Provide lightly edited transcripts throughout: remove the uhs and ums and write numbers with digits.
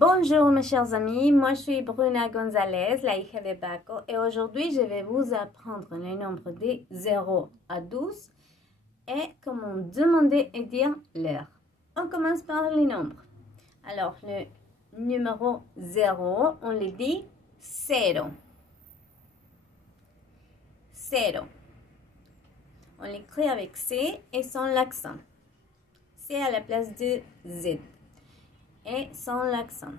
Bonjour mes chers amis, moi je suis Bruna Gonzalez, la hija de Paco, et aujourd'hui je vais vous apprendre les nombres de 0 à 12 et comment demander et dire l'heure. On commence par les nombres. Alors le numéro 0, on le dit 0. 0. On l'écrit avec C et sans l'accent. C à la place de Z. Et sans l'accent.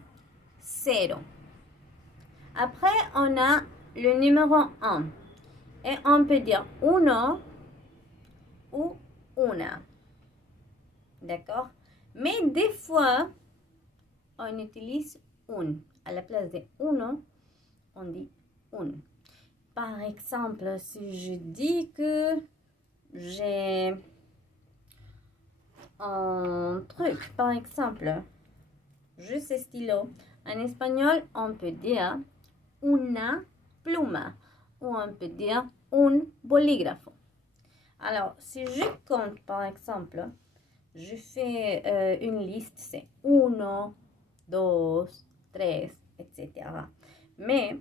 0. Après, on a le numéro 1. Et on peut dire uno ou una. D'accord? Mais des fois, on utilise un. À la place de uno, on dit un. Par exemple, si je dis que j'ai un truc, par exemple, juste stylo. En espagnol, on peut dire una pluma ou on peut dire un bolígrafo. Alors, si je compte, par exemple, je fais une liste, c'est 1, 2, 3, etc. Mais,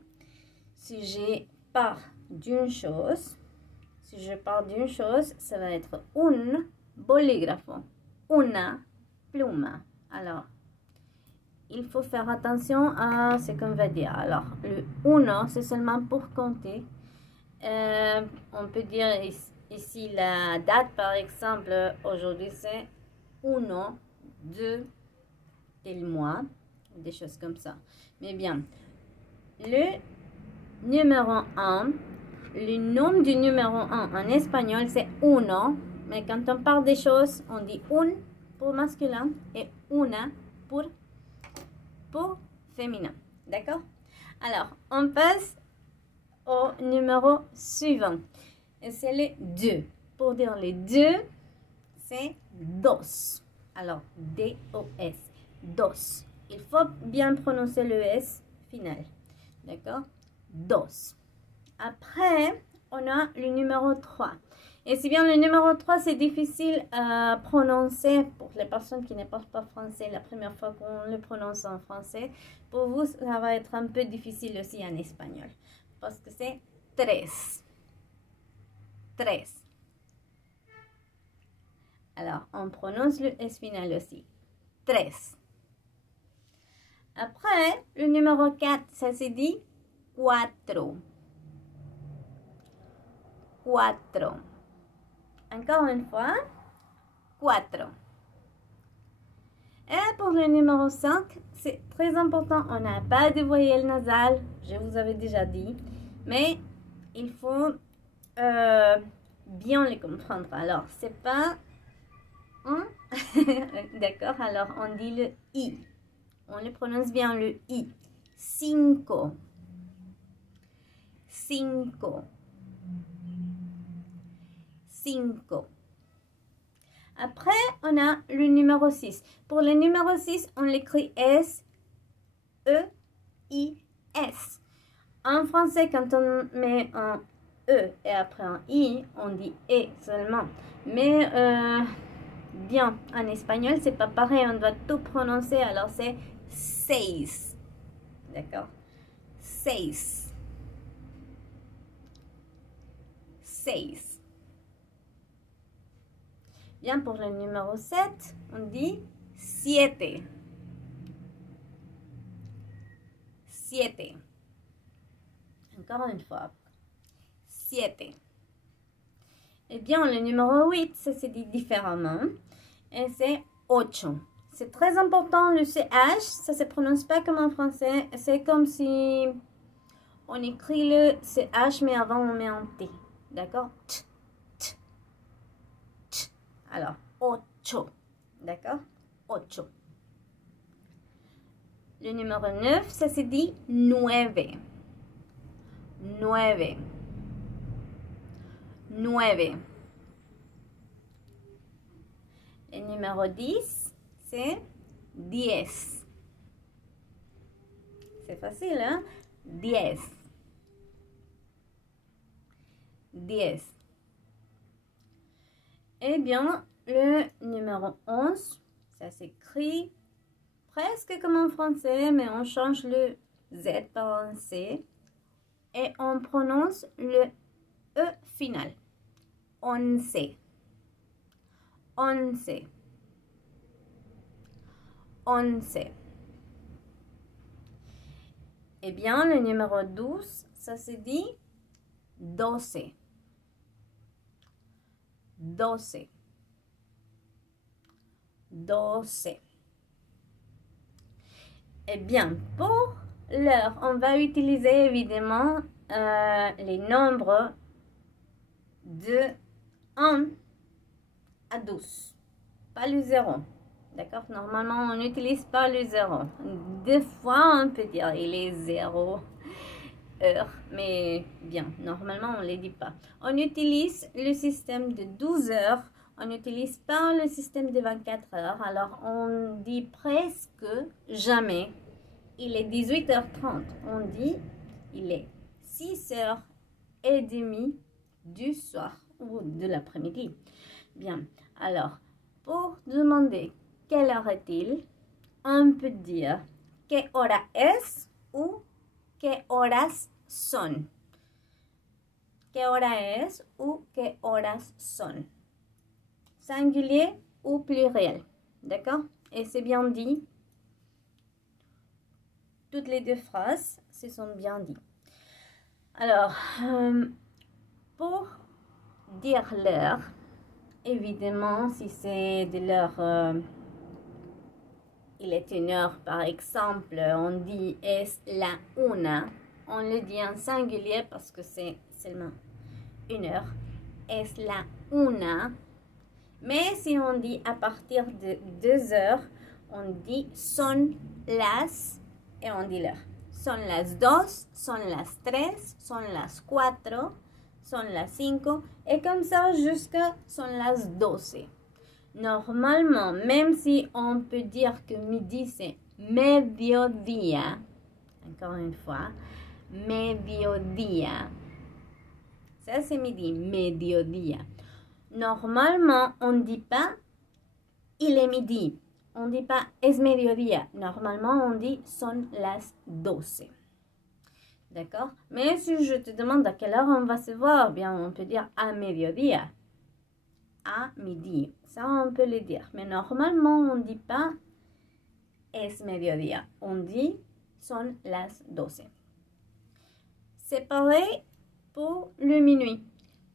si je pars d'une chose, ça va être un bolígrafo, una pluma. Alors, il faut faire attention à ce qu'on va dire. Alors, le 1, c'est seulement pour compter. On peut dire ici la date, par exemple, aujourd'hui c'est 1, 2, tel mois, des choses comme ça. Mais bien, le numéro 1, le nom du numéro 1 en espagnol c'est uno, mais quand on parle des choses, on dit un pour masculin et una pour féminin. D'accord? Alors, on passe au numéro suivant. Et c'est le 2. Pour dire le 2, c'est dos. Alors, D-O-S. Dos. Il faut bien prononcer le S final. D'accord? Dos. Après, on a le numéro 3. Et si bien le numéro 3, c'est difficile à prononcer pour les personnes qui ne parlent pas français la première fois qu'on le prononce en français. Pour vous, ça va être un peu difficile aussi en espagnol. Parce que c'est 3. 3. Alors, on prononce le S final aussi. 3. Après, le numéro 4, ça se dit 4. 4. Encore une fois, 4. Et pour le numéro 5, c'est très important, on n'a pas de voyelle nasale, je vous avais déjà dit, mais il faut bien les comprendre. Alors, c'est pas un, d'accord, alors on dit le I, on le prononce bien le I. 5. 5. 5. Après, on a le numéro 6. Pour le numéro 6, on l'écrit S, E, I, S. En français, quand on met un E et après un I, on dit E seulement. Mais, bien, en espagnol, c'est pas pareil. On doit tout prononcer, alors c'est 6. D'accord? 6. 6. Bien, pour le numéro 7, on dit 7. 7. Encore une fois. 7. Eh bien, le numéro 8, ça se dit différemment. Et c'est 8. C'est très important, le CH, ça se prononce pas comme en français. C'est comme si on écrit le CH, mais avant on met un T. D'accord? Alors, 8. D'accord? 8. Le numéro 9, ça se dit 9. 9. 9. Le numéro 10, c'est 10. C'est facile, hein? 10. 10. Eh bien, le numéro 11, ça s'écrit presque comme en français, mais on change le Z par un C et on prononce le E final. Once. Once. Once. Eh bien, le numéro 12, ça se dit 12. 12. 12. Eh bien, pour l'heure, on va utiliser évidemment les nombres de 1 à 12, pas le 0. D'accord? Normalement, on n'utilise pas le 0. Des fois, on peut dire il est 0 heure, mais bien, normalement, on ne les dit pas. On utilise le système de 12 heures. On n'utilise pas le système de 24 heures. Alors, on dit presque jamais il est 18h30. On dit il est 6h30 du soir ou de l'après-midi. Bien, alors, pour demander quelle heure est-il, on peut dire ¿qué hora es? Ou ¿qué horas son? ¿Qué hora es? Ou ¿qué horas son? Singulier ou pluriel. D'accord? Et c'est bien dit. Toutes les deux phrases se sont bien dites. Alors, pour dire l'heure, évidemment, si c'est de l'heure, il est 1 heure par exemple, on dit es la una. On le dit en singulier parce que c'est seulement 1 heure. Es la una. Mais si on dit à partir de 2 heures, on dit son las et on dit l'heure. Son las 2, son las 3, son las 4, son las 5 et comme ça jusqu'à son las 12. Normalement, même si on peut dire que midi c'est mediodía, encore une fois, mediodía, ça c'est midi, mediodía. Normalement, on ne dit pas il est midi. On ne dit pas es mediodía. Normalement, on dit son las 12. D'accord? Mais si je te demande à quelle heure on va se voir, bien, on peut dire à mediodía. À midi. Ça, on peut le dire. Mais normalement, on ne dit pas es mediodía. On dit son las 12. C'est pareil pour le minuit.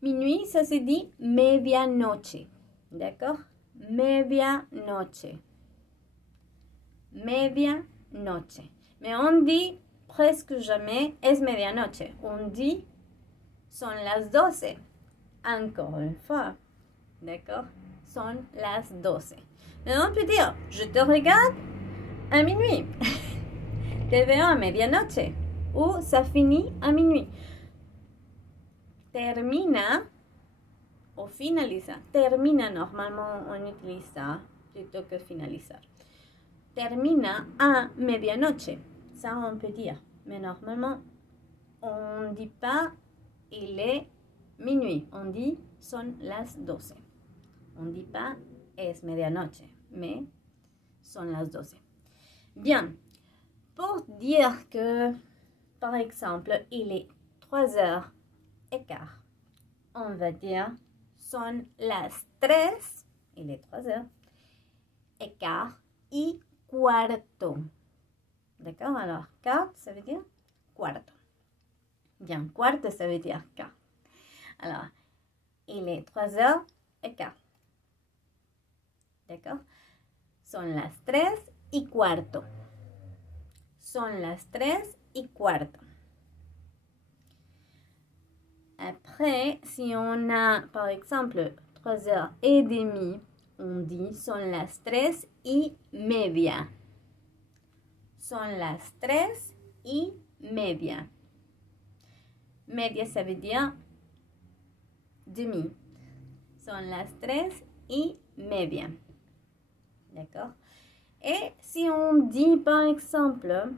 Minuit, ça se dit medianoche. D'accord? Medianoche. Medianoche. Mais on dit presque jamais es medianoche. On dit son las 12. Encore une fois. D'accord? Son las 12. Mais on peut dire, je te regarde à minuit. Te veo a medianoche. Ou ça finit à minuit. Termina o finaliza. Termina, normalement, on utilise ça plutôt que finalizar. Termina à medianoche. Ça, on peut dire. Mais normalement, on ne dit pas il est minuit. On dit son las 12. On ne dit pas es medianoche, mais son las 12. Bien. Pour dire que, par exemple, il est 3h15, on va dire son las 3, il est 3h15 y cuarto. D'accord? Alors, quart, ça veut dire cuarto. Bien, cuarto, ça veut dire quart. Alors, il est 3h15. D'accord? Son las 3 y cuarto. Son las 3 y cuarto. Après, si on a, par exemple, 3h30, on dit son las 3:30. Son las 3:30. Media, ça veut dire demi. Son las 3:30. D'accord? Et si on dit, par exemple,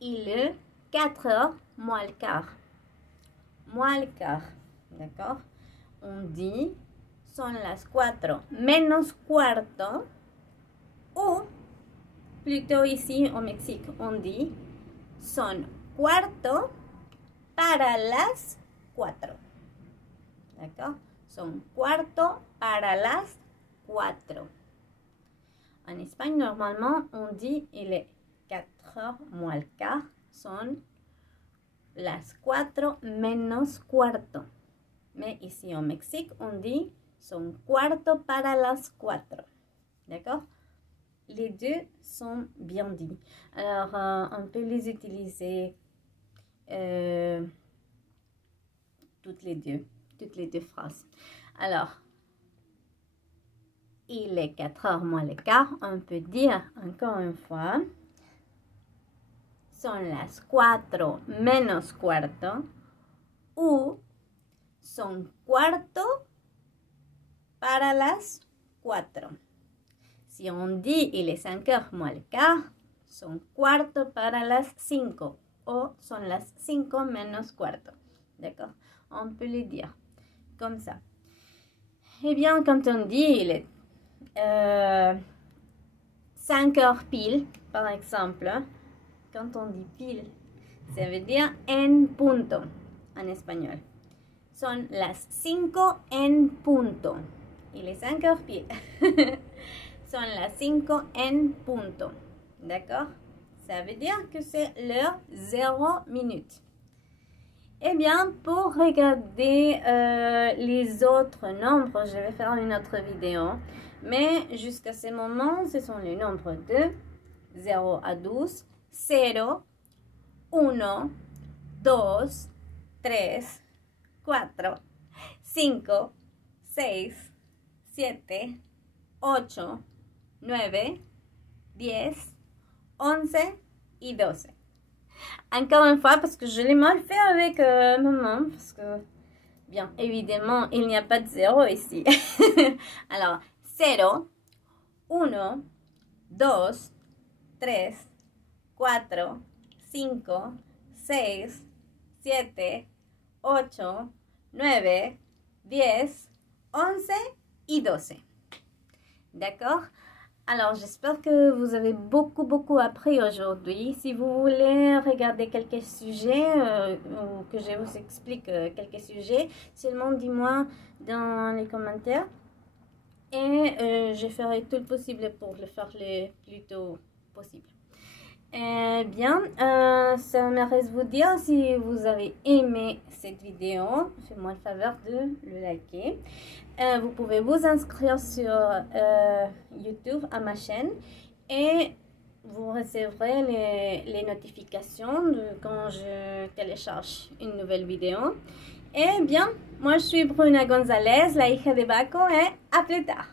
il est 4h moins le quart. Moins le quart. D'accord? On dit son las 4 menos cuarto ou plutôt ici au Mexique, on dit son cuarto para las 4. D'accord? Son cuarto para las 4. En Espagne, normalement, on dit il est 4h moins le quart. Son las 4 menos cuarto. Mais ici au Mexique, on dit son cuarto para las 4. D'accord? Les deux sont bien dits. Alors, on peut les utiliser toutes les deux phrases. Alors, il est 4h moins le quart. On peut dire encore une fois, son las 4 menos cuarto ou son cuarto para las 4. Si on dit il est 5h moins le quart, son cuarto para las 5 ou son las 5 menos cuarto. D'accord? On peut le dire comme ça. Eh bien, quand on dit il est 5h pile, par exemple, quand on dit pile, ça veut dire en punto en espagnol. Son las 5 en punto. Il est 5h pile. Son las 5 en punto. D'accord? Ça veut dire que c'est l'heure 0 minute. Eh bien, pour regarder les autres nombres, je vais faire une autre vidéo. Mais jusqu'à ce moment, ce sont les nombres de 0 à 12, 0, 1, 2, 3, 4, 5, 6, 7, 8, 9, 10, 11 et 12. Encore une fois, parce que je l'ai mal fait avec maman, parce que, bien évidemment, il n'y a pas de 0 ici. Alors, 0, 1, 2, 3, 4, 5, 6, 7, 8, 9, 10, 11 et 12. D'accord? Alors, j'espère que vous avez beaucoup appris aujourd'hui. Si vous voulez regarder quelques sujets ou que je vous explique quelques sujets, seulement dis-moi dans les commentaires. Et je ferai tout le possible pour le faire le plus tôt possible. Bien, ça me reste vous dire si vous avez aimé cette vidéo, faites-moi le faveur de le liker. Vous pouvez vous inscrire sur YouTube à ma chaîne et vous recevrez les notifications quand je télécharge une nouvelle vidéo. Et bien, moi je suis Bruna González, la hija de Baco, et à plus tard.